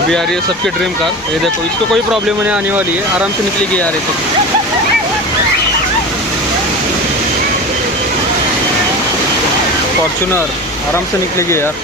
अभी आ रही है सबकी ड्रीम कार। ये देखो, इसको कोई प्रॉब्लम नहीं आने वाली है, आराम से निकलेगी यार। ये तो फॉर्च्यूनर आराम से निकलेगी यार।